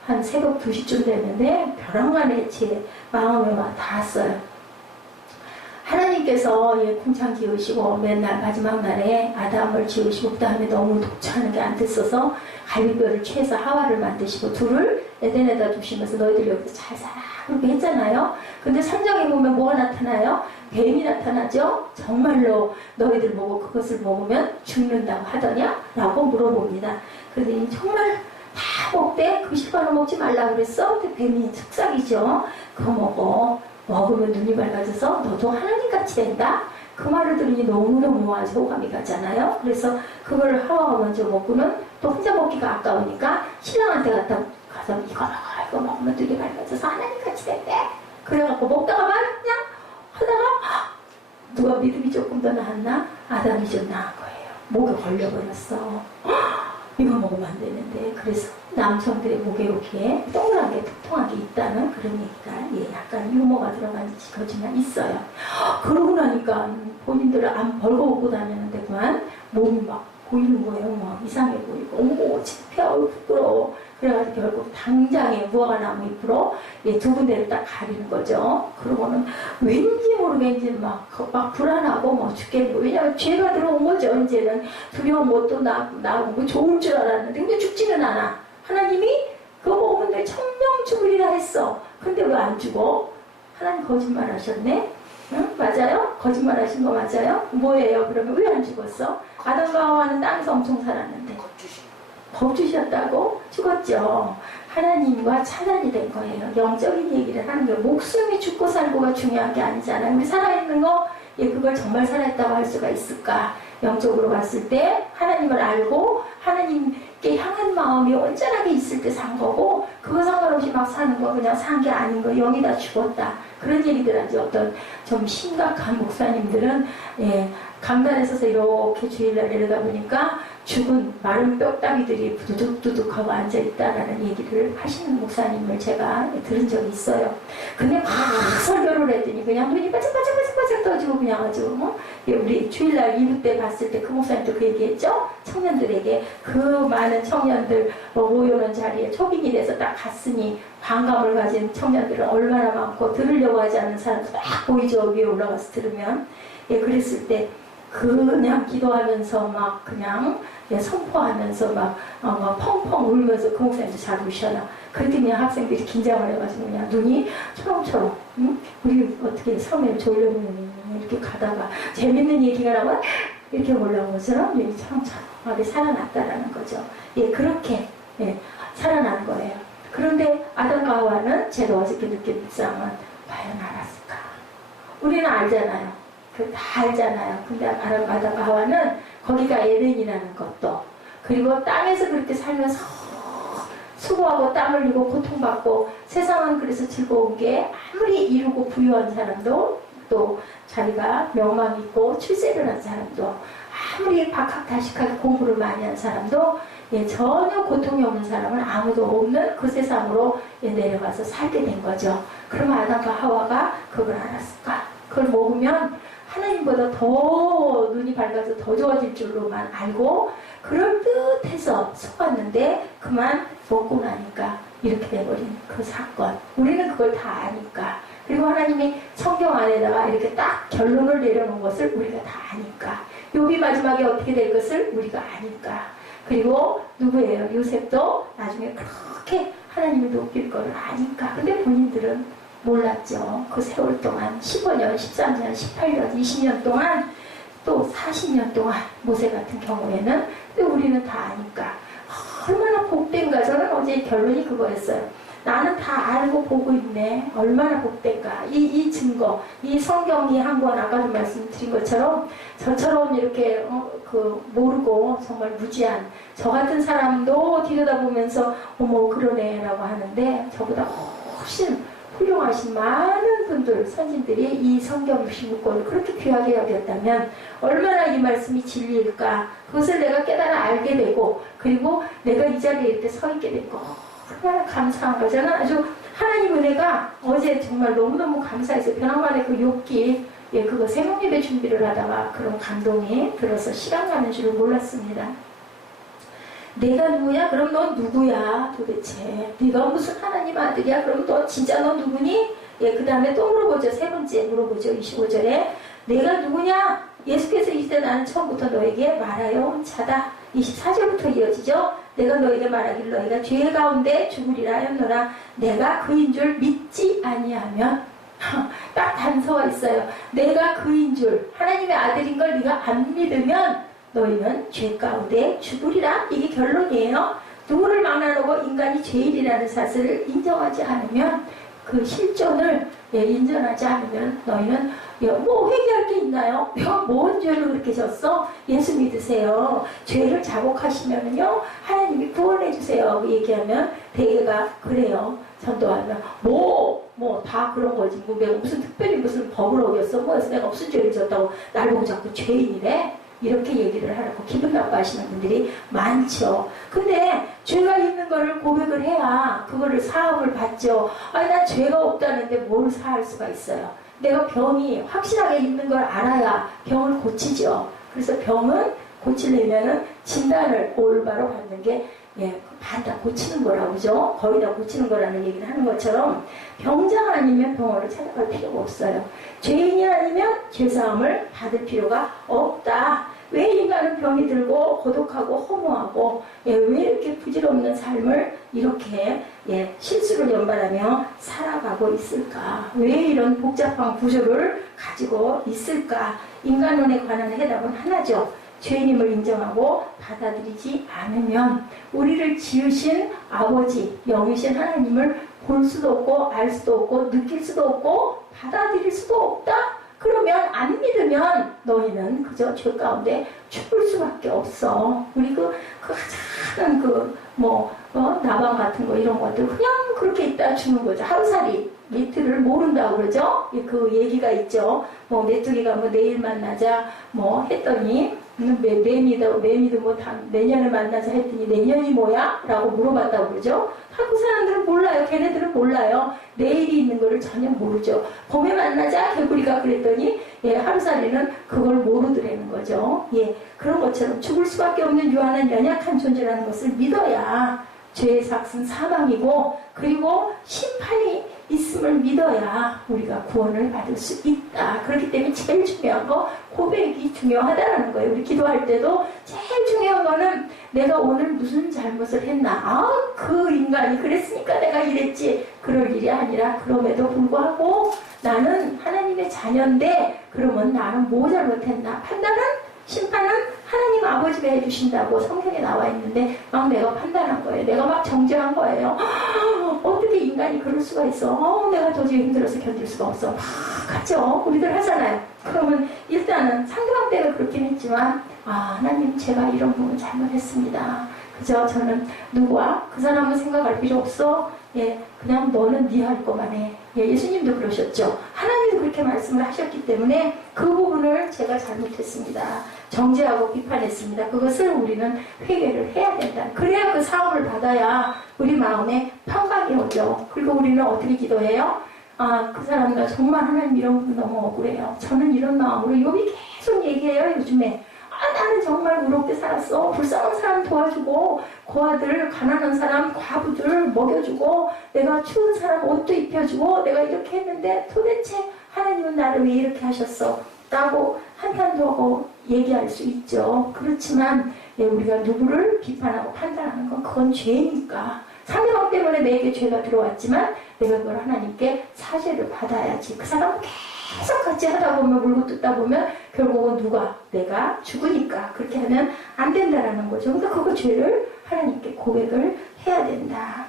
한 새벽 2시쯤 됐는데 벼랑간에 제 마음에 막 닿았어요. 하나님께서 콩창 기우시고 맨날 마지막 날에 아담을 지으시고 그 다음에 너무 독차하는 게 안 됐어서 갈비뼈를 취해서 하와를 만드시고 둘을 에덴에다 두시면서 너희들 여기서 잘 살아 그렇게 했잖아요. 근데 성경에 보면 뭐가 나타나요? 뱀이 나타나죠. 정말로 너희들 보고 그것을 먹으면 죽는다고 하더냐? 라고 물어봅니다. 그랬더니 정말 다 먹되 그 식판을 먹지 말라고 그랬어. 근데 뱀이 속삭이죠. 그거 먹으면 눈이 밝아져서 너도 하나님같이 된다. 그 말을 들으니 너무너무 아주 호감이 가잖아요. 그래서 그걸 하와가 먼저 먹고는 또 혼자 먹기가 아까우니까 신랑한테 가서 이거 먹으면 눈이 밝아져서 하나님같이 된대. 그래갖고 먹다가만 그냥 하다가 누가 믿음이 조금 더 나았나? 아담이 좀 나은 거예요. 목에 걸려버렸어. 이거 먹으면 안 되는데. 그래서 남성들의 목에 이렇게 동그랗게 통통하게 있다는 그런 얘기가 약간 유머가 들어간 거지만 있어요. 그러고 나니까 본인들은 안 벌거벗고 다니는데 그만 몸이 막 보이는 거예요. 막 이상해 보이고 어머 창피하고 부끄러워. 그래가지고 결국 당장에 무화과 나무 잎으로 두 군데를 딱 가리는 거죠. 그러고는 왠지 모르게 막 불안하고 뭐 죽겠고 왜냐면 죄가 들어온 거죠. 이제는 두려운 것도 나오고 좋을 줄 알았는데 근데 죽지는 않아. 하나님이 그거 먹으면 내 천명 죽으리라 했어. 근데 왜 안 죽어? 하나님 거짓말 하셨네? 응? 맞아요? 거짓말 하신 거 맞아요? 뭐예요? 그러면 왜 안 죽었어? 아담과 하와는 땅에서 엄청 살았는데 법주셨다고? 죽었죠. 하나님과 차단이 된 거예요. 영적인 얘기를 하는 거예요. 목숨이 죽고 살고가 중요한 게 아니잖아요. 우리 살아있는 거 그걸 정말 살아있다고 할 수가 있을까? 영적으로 봤을 때 하나님을 알고 하나님께 향한 마음이 온전하게 있을 때 산 거고 그거 상관없이 막 사는 거 그냥 산 게 아닌 거 영이 다 죽었다. 그런 얘기들 하죠. 어떤 좀 심각한 목사님들은 강단에 서서 이렇게 주일날 내려다 보니까 죽은 마른 뼈다귀들이 두둑두둑하고 앉아있다라는 얘기를 하시는 목사님을 제가 들은 적이 있어요. 근데 막 설교를 했더니 그냥 눈이 바짝바짝 떠지고 그냥 아주 우리 주일날 이브 때 봤을 때 그 목사님도 그 얘기했죠. 청년들에게 그 많은 청년들 모여오는 자리에 초빙이 돼서 딱 갔으니 반감을 가진 청년들은 얼마나 많고 들으려고 하지 않는 사람도 딱 보이죠. 위에 올라가서 들으면 그랬을 때 그냥 기도하면서 막 그냥 선포하면서 막 펑펑 울면서 그 목사님도 잘 우셔요. 그랬더니 학생들이 긴장을 해가지고 그냥 눈이 초롱초롱 우리 어떻게 섬에 졸려면 이렇게 가다가 재밌는 얘기가 나면 이렇게 올라온 것처럼 눈이 초롱초롱하게 살아났다라는 거죠. 그렇게 살아난 거예요. 그런데 아담과 하와는 제가 어저께 느낀 묵상은 과연 알았을까? 우리는 알잖아요. 다 알잖아요. 근데 아담과 하와는 거기가 에덴이라는 것도 그리고 땅에서 그렇게 살면서 수고하고 땀 흘리고 고통받고 세상은 그래서 즐거운 게 아무리 이루고 부유한 사람도 또 자기가 명망 있고 출세를 한 사람도 아무리 박학다식하게 공부를 많이 한 사람도 전혀 고통이 없는 사람은 아무도 없는 그 세상으로 내려가서 살게 된 거죠. 그러면 아담과 하와가 그걸 알았을까? 그걸 먹으면 하나님보다 더 눈이 밝아서 더 좋아질 줄로만 알고 그럴듯해서 속았는데 그만 먹고 나니까 이렇게 돼버린 그 사건. 우리는 그걸 다 아니까. 그리고 하나님이 성경 안에다가 이렇게 딱 결론을 내려놓은 것을 우리가 다 아니까. 욥이 마지막에 어떻게 될 것을 우리가 아니까. 그리고 누구예요? 요셉도 나중에 그렇게 하나님을 높일 걸 아니까. 근데 본인들은 몰랐죠. 그 세월 동안 15년, 13년, 18년, 20년 동안 또 40년 동안 모세 같은 경우에는 또 우리는 다 아니까 얼마나 복된가. 저는 어제 결론이 그거였어요. 나는 다 알고 보고 있네. 얼마나 복된가. 이 증거, 이 성경이 한 권 아까도 말씀드린 것처럼 저처럼 이렇게 모르고 정말 무지한 저 같은 사람도 들여다보면서 어머 그러네 라고 하는데 저보다 훨씬 훌륭하신 많은 분들, 선진들이 이 성경 66권을 그렇게 귀하게 여겼다면 얼마나 이 말씀이 진리일까. 그것을 내가 깨달아 알게 되고 그리고 내가 이 자리에 이렇게 서 있게 되고 얼마나 감사한 거잖아. 아주 하나님 은혜가 어제 정말 너무너무 감사해서 변화만의 그 욕기 그거 새벽예배 준비를 하다가 그런 감동이 들어서 시간 가는 줄을 몰랐습니다. 내가 누구야? 그럼 넌 누구야 도대체? 네가 무슨 하나님 아들이야? 그럼 너 진짜 너 누구니? 그 다음에 또 물어보죠. 세 번째 물어보죠. 25절에 내가 누구냐? 예수께서 이제 나는 처음부터 너에게 말하여 온 자다. 24절부터 이어지죠. 내가 너에게 말하길 너희가 죄 가운데 죽으리라 하였노라. 내가 그인 줄 믿지 아니하면 딱 단서가 있어요. 내가 그인 줄 하나님의 아들인 걸 네가 안 믿으면 너희는 죄 가운데 죽으리라. 이게 결론이에요. 누구를 막나놓고 인간이 죄인이라는 사실을 인정하지 않으면 그 실존을 인정하지 않으면 너희는 뭐 회개할 게 있나요? 내가 뭔 죄를 그렇게 졌어? 예수 믿으세요. 죄를 자복하시면요 하나님이 구원해 주세요. 얘기하면 대개가 그래요. 전도하면 뭐 다 그런 거지. 뭐 내가 무슨 특별히 무슨 법을 어겼어? 뭐해서 내가 무슨 죄를 졌다고 날 보고 자꾸 죄인이래? 이렇게 얘기를 하라고 기분 나빠하시는 분들이 많죠. 근데 죄가 있는 거를 고백을 해야 그거를 사함을 받죠. 아니 난 죄가 없다는데 뭘 사할 수가 있어요. 내가 병이 확실하게 있는 걸 알아야 병을 고치죠. 그래서 병은 고치려면은 진단을 올바로 받는 게 다 고치는 거라고 그죠? 거의 다 고치는 거라는 얘기를 하는 것처럼 병장 아니면 병원을 찾아갈 필요가 없어요. 죄인이 아니면 죄사함을 받을 필요가 없다. 왜 인간은 병이 들고 고독하고 허무하고 왜 이렇게 부질없는 삶을 이렇게 실수를 연발하며 살아가고 있을까? 왜 이런 복잡한 구조를 가지고 있을까? 인간론에 관한 해답은 하나죠. 죄인임을 인정하고 받아들이지 않으면 우리를 지으신 아버지, 영이신 하나님을 볼 수도 없고 알 수도 없고 느낄 수도 없고 받아들일 수도 없다? 그러면 안 믿으면 너희는 그저 죄 가운데 죽을 수밖에 없어. 우리 그 작은 나방 같은 거 이런 것들 그냥 그렇게 있다 죽는 거죠. 하루살이 메뚜기를 모른다고 그러죠. 그 얘기가 있죠. 메뚜기가 내일 만나자 했더니 매미도 내년에 만나자 했더니 내년이 뭐야? 라고 물어봤다고 그러죠. 그 사람들은 몰라요. 걔네들은 몰라요. 내일이 있는 거를 전혀 모르죠. 봄에 만나자 개구리가 그랬더니 하루살이는 그걸 모르더라는 거죠. 그런 것처럼 죽을 수밖에 없는 유한한 연약한 존재라는 것을 믿어야 죄의 삭은 사망이고 그리고 심판이 있음을 믿어야 우리가 구원을 받을 수 있다. 그렇기 때문에 제일 중요한 거 고백이 중요하다는 거예요. 우리 기도할 때도 제일 중요한 거는 내가 오늘 무슨 잘못을 했나. 그 인간이 그랬으니까 내가 이랬지. 그럴 일이 아니라 그럼에도 불구하고 나는 하나님의 자녀인데 그러면 나는 뭐 잘못했나. 판단은 심판은 하나님 아버지가 해주신다고 성경에 나와 있는데 막 내가 판단한 거예요. 내가 막 정죄한 거예요. 어떻게 인간이 그럴 수가 있어. 내가 도저히 힘들어서 견딜 수가 없어. 막 하죠. 우리들 하잖아요. 그러면 일단은 상대방 때가 그렇긴 했지만 하나님 제가 이런 부분 잘못했습니다. 그죠? 저는 누구와 그 사람은 생각할 필요 없어. 그냥 너는 네 할 거만 해. 예수님도 그러셨죠. 하나님도 그렇게 말씀을 하셨기 때문에 그 부분을 제가 잘못했습니다. 정죄하고 비판했습니다. 그것을 우리는 회개를 해야 된다. 그래야 그 사함을 받아야 우리 마음에 평강이 오죠. 그리고 우리는 어떻게 기도해요? 그 사람과 정말 하나님 이런 부분 너무 억울해요. 저는 이런 마음으로 욥이 계속 얘기해요. 요즘에. 나는 정말 의롭게 살았어. 불쌍한 사람 도와주고 고아들, 가난한 사람, 과부들 먹여주고 내가 추운 사람 옷도 입혀주고 내가 이렇게 했는데 도대체 하나님은 나를 왜 이렇게 하셨어? 라고 한탄도 하고 얘기할 수 있죠. 그렇지만 우리가 누구를 비판하고 판단하는 건 그건 죄니까 상대방 때문에 내게 죄가 들어왔지만 내가 그걸 하나님께 사죄를 받아야지. 그 사람은 계속 같이 하다 보면 물고 뜯다 보면 결국은 내가 죽으니까 그렇게 하면 안 된다라는 거죠. 그러니까 그거 죄를 하나님께 고백을 해야 된다.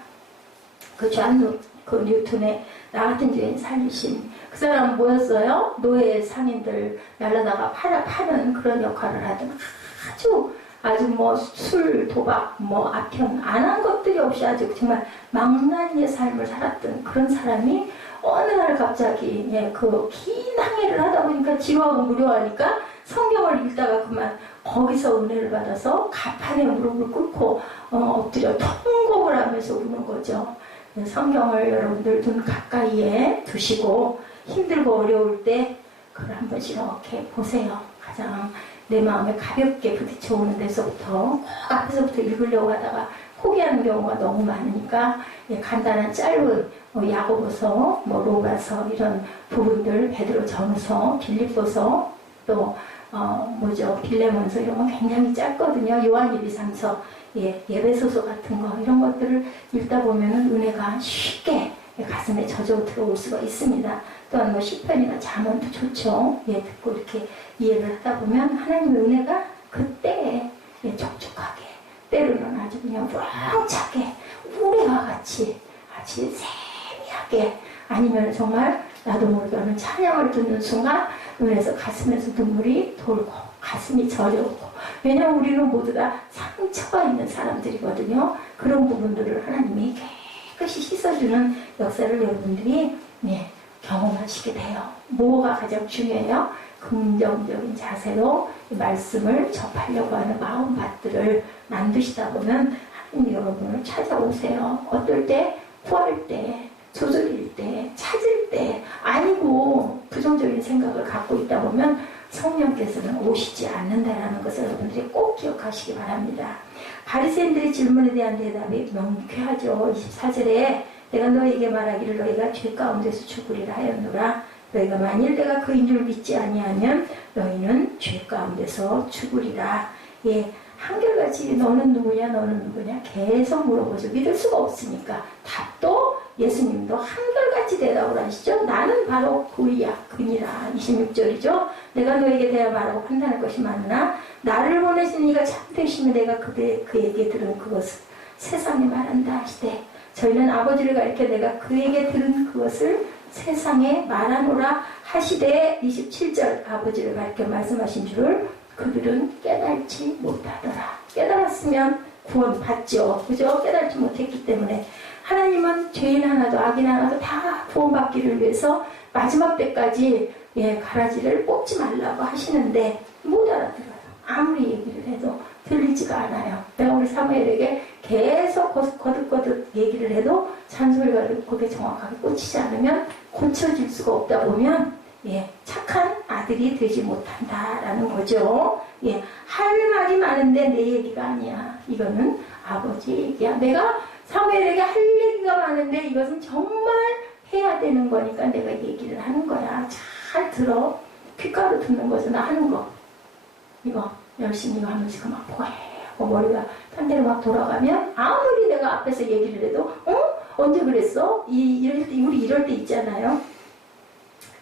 그 뉴턴의 나 같은 죄인 살리신 그 사람은 뭐였어요? 노예 상인들 날라다가 파는 그런 역할을 하던 아주 뭐 술, 도박, 뭐 아편 안 한 것들이 없이 아주 정말 망나니의 삶을 살았던 그런 사람이 어느 날 갑자기 그 긴 항해를 하다 보니까 지루하고 무료하니까 성경을 읽다가 그만 거기서 은혜를 받아서 가판에 무릎을 꿇고 엎드려 통곡을 하면서 우는 거죠. 성경을 여러분들 눈 가까이에 두시고 힘들고 어려울 때 그걸 한 번씩 이렇게 보세요. 가장 내 마음에 가볍게 부딪혀오는 데서부터 꼭 앞에서부터 읽으려고 하다가 포기하는 경우가 너무 많으니까 간단한 짧은 야고보서, 로마서 이런 부분들, 베드로 전서, 빌립보서 또 빌레몬서 이런 건 굉장히 짧거든요. 요한일기삼서, 예배소서 같은 거 이런 것들을 읽다 보면은 은혜가 쉽게 가슴에 젖어 들어올 수가 있습니다. 또한 시편이나 잠언도 좋죠. 듣고 이렇게 이해를 하다 보면 하나님의 은혜가 그때에 촉촉하게 때로는 아주 그냥 왕차게 우레와 같이 아주 세미하게 아니면 정말 나도 모르게 하는 찬양을 듣는 순간 눈에서 가슴에서 눈물이 돌고 가슴이 저려오고 왜냐하면 우리는 모두 다 상처가 있는 사람들이거든요. 그런 부분들을 하나님이 깨끗이 씻어주는 역사를 여러분들이 경험하시게 돼요. 뭐가 가장 중요해요? 긍정적인 자세로 말씀을 접하려고 하는 마음밭들을 만드시다 보면 하나님 여러분을 찾아오세요. 어떨 때? 구할 때, 조절일 때, 찾을 때 아니고 부정적인 생각을 갖고 있다 보면 성령께서는 오시지 않는다라는 것을 여러분들이 꼭 기억하시기 바랍니다. 바리새인들의 질문에 대한 대답이 명쾌하죠. 24절에 내가 너에게 말하기를 너희가 죄 가운데서 죽으리라 하였노라. 너희가 만일 내가 그인 줄 믿지 아니하면 너희는 죄 가운데서 죽으리라. 한결같이 너는 누구냐 너는 누구냐 계속 물어보죠. 믿을 수가 없으니까 답도 예수님도 한결같이 대답을 하시죠. 나는 바로 그이야 그니라. 26절이죠. 내가 너에게 대하여 말하고 판단할 것이 많으나 나를 보내신 이가 참되시며 내가 그에게 들은 그것을 세상에 말한다 하시되 저희는 아버지를 가리켜 내가 그에게 들은 그것을 세상에 말하노라 하시되 27절 아버지를 가리켜 말씀하신 줄을 그들은 깨달지 못하더라. 깨달았으면 구원 받죠. 그죠? 깨달지 못했기 때문에 하나님은 죄인 하나도 악인 하나도 다 구원받기를 위해서 마지막 때까지 가라지를 뽑지 말라고 하시는데 못 알아들어요. 아무리 얘기를 해도 들리지가 않아요. 내가 우리 사무엘에게 계속 거듭거듭 얘기를 해도 잔소리가 그게 정확하게 꽂히지 않으면 고쳐질 수가 없다 보면 착한 아들이 되지 못한다라는 거죠. 할 말이 많은데 내 얘기가 아니야. 이거는 아버지 얘기야. 내가 사무엘에게 할 얘기가 많은데 이것은 정말 해야 되는 거니까 내가 얘기를 하는 거야. 잘 들어. 귓가로 듣는 것은 하는 거. 이거 열심히 하면서 막 보고 머리가 딴 데로 막 돌아가면 아무리 내가 앞에서 얘기를 해도 언제 그랬어? 우리 이럴 때 있잖아요.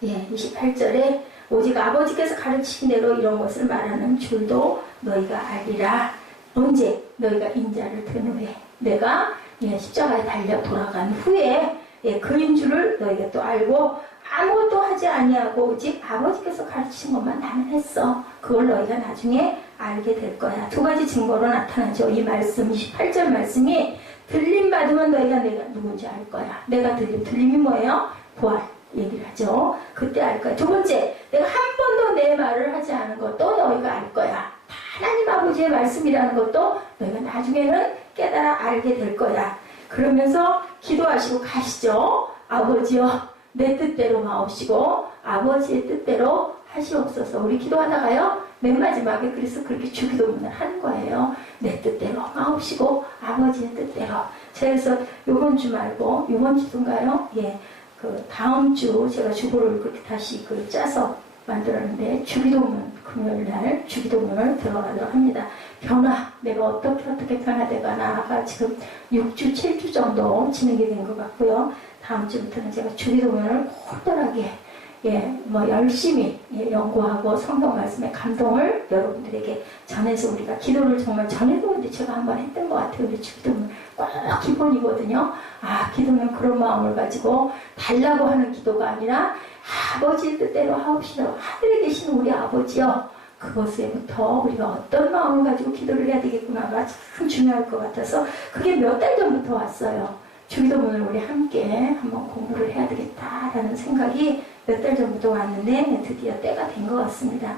28절에 오직 아버지께서 가르치신 대로 이런 것을 말하는 줄도 너희가 알리라. 언제? 너희가 인자를 든 후에 내가 십자가에 달려 돌아간 후에 그인 줄을 너희가 또 알고 아무것도 하지 아니하고 오직 아버지께서 가르치신 것만 나는 했어. 그걸 너희가 나중에 알게 될 거야. 두 가지 증거로 나타나죠. 이 말씀 28절 말씀이 들림 받으면 너희가 내가 누군지 알 거야. 내가 들림이 뭐예요? 부활 얘기를 하죠. 그때 알 거야. 두 번째, 내가 한 번도 내 말을 하지 않은 것도 너희가 알 거야. 하나님 아버지의 말씀이라는 것도 너희가 나중에는 깨달아 알게 될 거야. 그러면서 기도하시고 가시죠. 아버지여 내 뜻대로 마옵시고 아버지의 뜻대로 하시옵소서. 우리 기도하다가요 맨 마지막에 그래서 그렇게 주기도문을 하는 거예요. 내 뜻대로 마옵시고 아버지의 뜻대로. 그래서 요번 주 말고 요번 주인가요? 그 다음 주 제가 주보를 그렇게 다시 짜서 만들었는데 주기도문 금요일날 주기도문을 들어가도록 합니다. 변화, 내가 어떻게 변화되가나가 지금 6주 7주 정도 진행이 된 것 같고요. 다음 주부터는 제가 주기도문을 홀돌하게 열심히 연구하고 성경 말씀의 감동을 여러분들에게 전해서 우리가 기도를 정말 전해도 제가 한번 했던 것 같아요. 우리 기도는 꼭 기본이거든요. 기도는 그런 마음을 가지고 달라고 하는 기도가 아니라 아버지의 뜻대로 하옵시다. 하늘에 계신 우리 아버지요. 그것에부터 우리가 어떤 마음을 가지고 기도를 해야 되겠구나가 참 중요할 것 같아서 그게 몇 달 전부터 왔어요. 주기도문을 우리 함께 한번 공부를 해야 되겠다라는 생각이 몇 달 전부터 왔는데 드디어 때가 된 것 같습니다.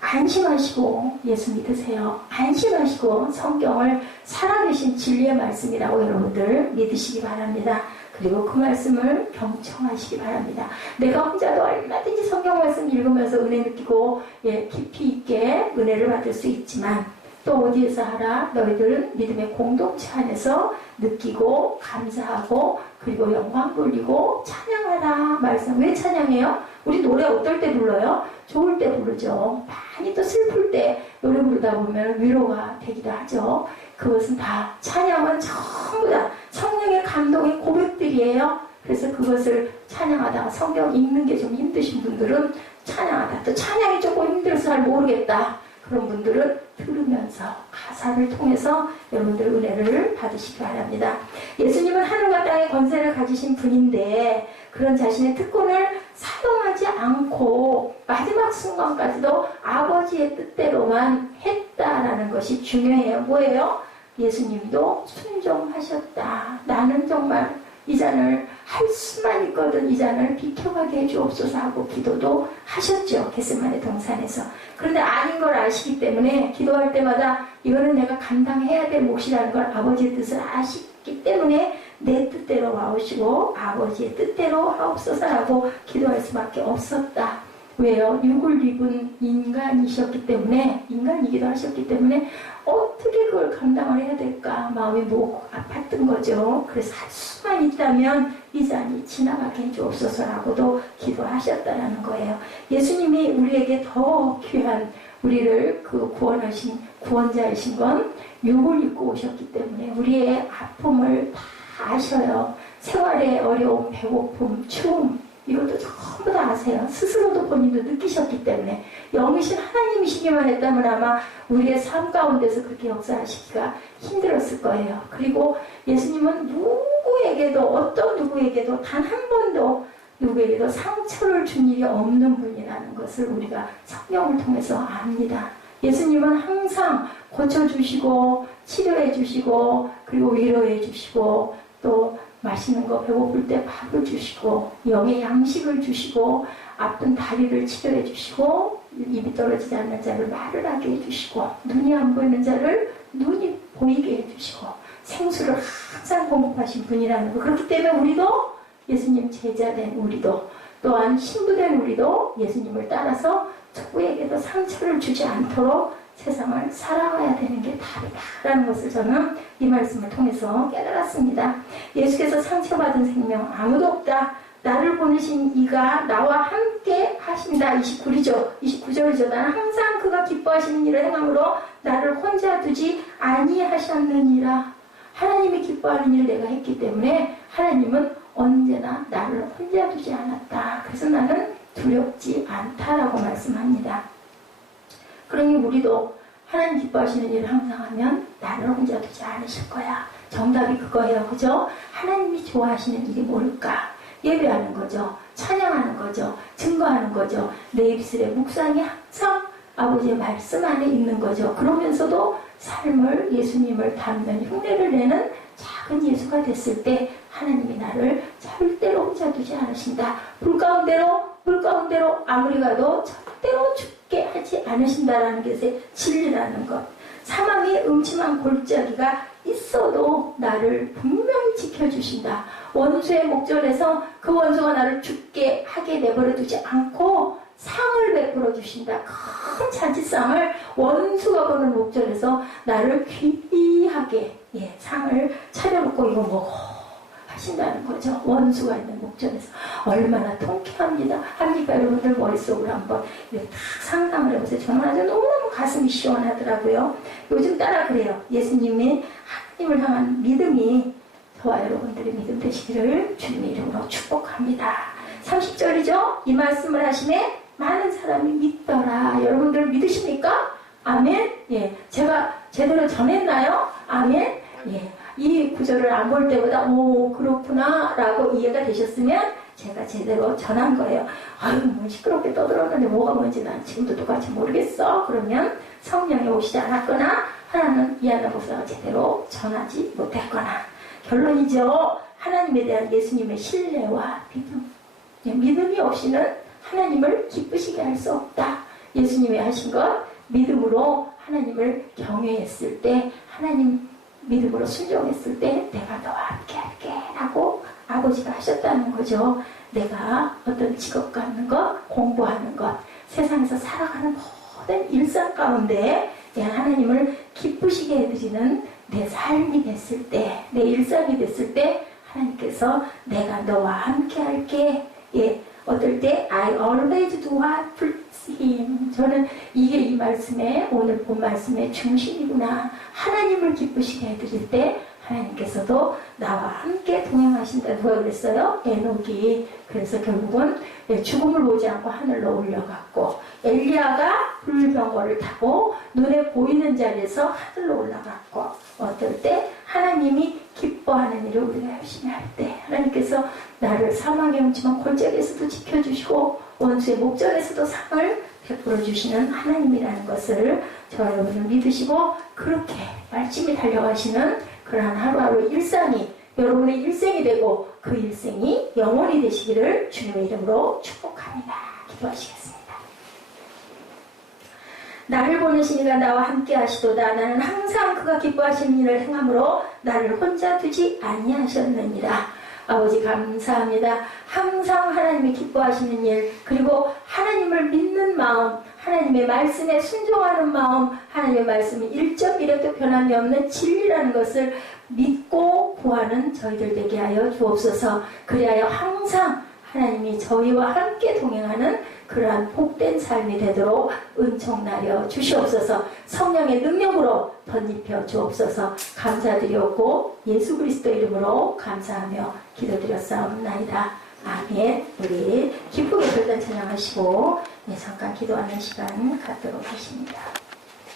안심하시고 예수 믿으세요. 안심하시고 성경을 살아계신 진리의 말씀이라고 여러분들 믿으시기 바랍니다. 그리고 그 말씀을 경청하시기 바랍니다. 내가 혼자도 얼마든지 성경 말씀 읽으면서 은혜 느끼고 깊이 있게 은혜를 받을 수 있지만 또 어디에서 하라? 너희들은 믿음의 공동체 안에서 느끼고 감사하고 그리고 영광 돌리고 찬양하라 말씀. 왜 찬양해요? 우리 노래 어떨 때 불러요? 좋을 때 부르죠. 많이 또 슬플 때 노래 부르다 보면 위로가 되기도 하죠. 그것은 다 찬양은 전부 다 성령의 감동의 고백들이에요. 그래서 그것을 찬양하다가 성경 읽는 게 좀 힘드신 분들은 찬양하다 또 찬양이 조금 힘들어서 잘 모르겠다. 그런 분들은 들으면서 가사를 통해서 여러분들 은혜를 받으시기 바랍니다. 예수님은 하늘과 땅의 권세를 가지신 분인데 그런 자신의 특권을 사용하지 않고 마지막 순간까지도 아버지의 뜻대로만 했다라는 것이 중요해요. 뭐예요? 예수님도 순종하셨다. 나는 정말 이 잔을 할 수만 있거든 이 잔을 비켜가게 해주옵소서 하고 기도도 하셨죠. 겟세마네 동산에서. 그런데 아닌 걸 아시기 때문에 기도할 때마다 이거는 내가 감당해야 될 몫이라는 걸 아버지의 뜻을 아시기 때문에 내 뜻대로 와오시고 아버지의 뜻대로 하옵소서라고 기도할 수밖에 없었다. 왜요? 육을 입은 인간이셨기 때문에 인간이기도 하셨기 때문에 어떻게 그걸 감당을 해야 될까 마음이 목 아팠던 거죠. 그래서 할 수만 있다면 이 잔이 지나가게 해주옵소서라고도 기도하셨다라는 거예요. 예수님이 우리에게 더 귀한 우리를 그 구원하신 구원자이신 건 육을 입고 오셨기 때문에 우리의 아픔을 다 아셔요. 생활의 어려움, 배고픔, 추움 이것도 전부 다 아세요. 스스로도 본인도 느끼셨기 때문에 영이신 하나님이시기만 했다면 아마 우리의 삶 가운데서 그렇게 역사하시기가 힘들었을 거예요. 그리고 예수님은 누구에게도 어떤 누구에게도 단 한 번도 누구에게도 상처를 준 일이 없는 분이라는 것을 우리가 성경을 통해서 압니다. 예수님은 항상 고쳐주시고 치료해주시고 그리고 위로해주시고 또 맛있는 거 배고플 때 밥을 주시고 영의 양식을 주시고 아픈 다리를 치료해 주시고 입이 떨어지지 않는 자를 말을 하게 해주시고 눈이 안 보이는 자를 눈이 보이게 해주시고 생수를 항상 공급하신 분이라는 거. 그렇기 때문에 우리도 예수님 제자된 우리도 또한 신부된 우리도 예수님을 따라서 누구에게도 상처를 주지 않도록 세상을 살아가야 되는 게 다르다라는 것을 저는 이 말씀을 통해서 깨달았습니다. 예수께서 상처받은 생명 아무도 없다. 나를 보내신 이가 나와 함께 하신다. 29절이죠. 나는 항상 그가 기뻐하시는 일을 행함으로 나를 혼자 두지 아니하셨느니라. 하나님이 기뻐하는 일을 내가 했기 때문에 하나님은 언제나 나를 혼자 두지 않았다. 그래서 나는 두렵지 않다라고 말씀합니다. 그러니 우리도 하나님 기뻐하시는 일을 항상 하면 나를 혼자 두지 않으실 거야. 정답이 그거예요. 그죠? 하나님이 좋아하시는 일이 뭘까? 예배하는 거죠. 찬양하는 거죠. 증거하는 거죠. 내 입술의 묵상이 항상 아버지의 말씀 안에 있는 거죠. 그러면서도 삶을 예수님을 닮는 흉내를 내는 작은 예수가 됐을 때 하나님이 나를 절대로 혼자 두지 않으신다. 불 가운데로 아무리 가도 절대로 죽게 하지 않으신다라는 것의 진리라는 것. 사망의 음침한 골짜기가 있어도 나를 분명히 지켜주신다. 원수의 목전에서 그 원수가 나를 죽게 하게 내버려 두지 않고 상을 베풀어 주신다. 큰 잔치상을 원수가 보는 목전에서 나를 귀하게 상을 차려놓고 이거 먹어 하신다는 거죠. 원수가 있는 목전에서 얼마나 통쾌합니다. 여러분들 머릿속으로 한번 딱 상상을 해보세요. 저는 아주 너무너무 가슴이 시원하더라고요. 요즘 따라 그래요. 예수님의 하나님을 향한 믿음이 저와 여러분들의 믿음 되시기를 주님의 이름으로 축복합니다. 30절이죠. 이 말씀을 하시네 많은 사람이 믿더라. 여러분들 믿으십니까? 아멘. 예, 제가 제대로 전했나요? 아멘. 예, 이 구절을 안 볼 때보다 오 그렇구나 라고 이해가 되셨으면 제가 제대로 전한 거예요. 아유 뭐 시끄럽게 떠들었는데 뭐가 뭔지 난 지금도 똑같이 모르겠어. 그러면 성령이 오시지 않았거나 하나는 이하나 목사가 제대로 전하지 못했거나. 결론이죠. 하나님에 대한 예수님의 신뢰와 믿음. 예, 믿음이 없이는 하나님을 기쁘시게 할 수 없다. 예수님이 하신 것 믿음으로 하나님을 경외했을 때, 하나님 믿음으로 순종했을 때 내가 너와 함께 할게 라고 아버지가 하셨다는 거죠. 내가 어떤 직업 갖는 것, 공부하는 것, 세상에서 살아가는 모든 일상 가운데 하나님을 기쁘시게 해드리는 내 삶이 됐을 때, 내 일상이 됐을 때 하나님께서 내가 너와 함께 할게. 예, 어떨 때 I always do what please him. 저는 이게 이 말씀의 오늘 본 말씀의 중심이구나. 하나님을 기쁘시게 해드릴 때 하나님께서도 나와 함께 동행하신다. 누가 그랬어요? 에녹이. 그래서 결국은 죽음을 보지 않고 하늘로 올라갔고, 엘리야가 불병거를 타고 눈에 보이는 자리에서 하늘로 올라갔고, 어떨 때 하나님이 기뻐하는 일을 우리가 열심히 할 때 하나님께서 나를 사망의 훔치면 골짜기에서도 지켜주시고 원수의 목전에서도 상을 베풀어 주시는 하나님이라는 것을 저 여러분은 믿으시고 그렇게 열심히 달려가시는 그러한 하루하루 일상이 여러분의 일생이 되고 그 일생이 영원히 되시기를 주님의 이름으로 축복합니다. 기도하시겠습니다. 나를 보내신 이가 나와 함께 하시도다. 나는 항상 그가 기뻐하시는 일을 행함으로 나를 혼자 두지 아니하셨느니라. 아버지 감사합니다. 항상 하나님이 기뻐하시는 일, 그리고 하나님을 믿는 마음, 하나님의 말씀에 순종하는 마음, 하나님의 말씀이 1.1에도 변함이 없는 진리라는 것을 믿고 구하는 저희들 되게 하여 주옵소서. 그리하여 항상 하나님이 저희와 함께 동행하는 그러한 복된 삶이 되도록 은총 나려 주시옵소서. 성령의 능력으로 덧입혀 주옵소서. 감사드렸고 예수 그리스도 이름으로 감사하며 기도드렸사옵나이다. 아멘. 우리 기쁘게 돌잔 찬양하시고 잠깐 기도하는 시간 갖도록 하십니다.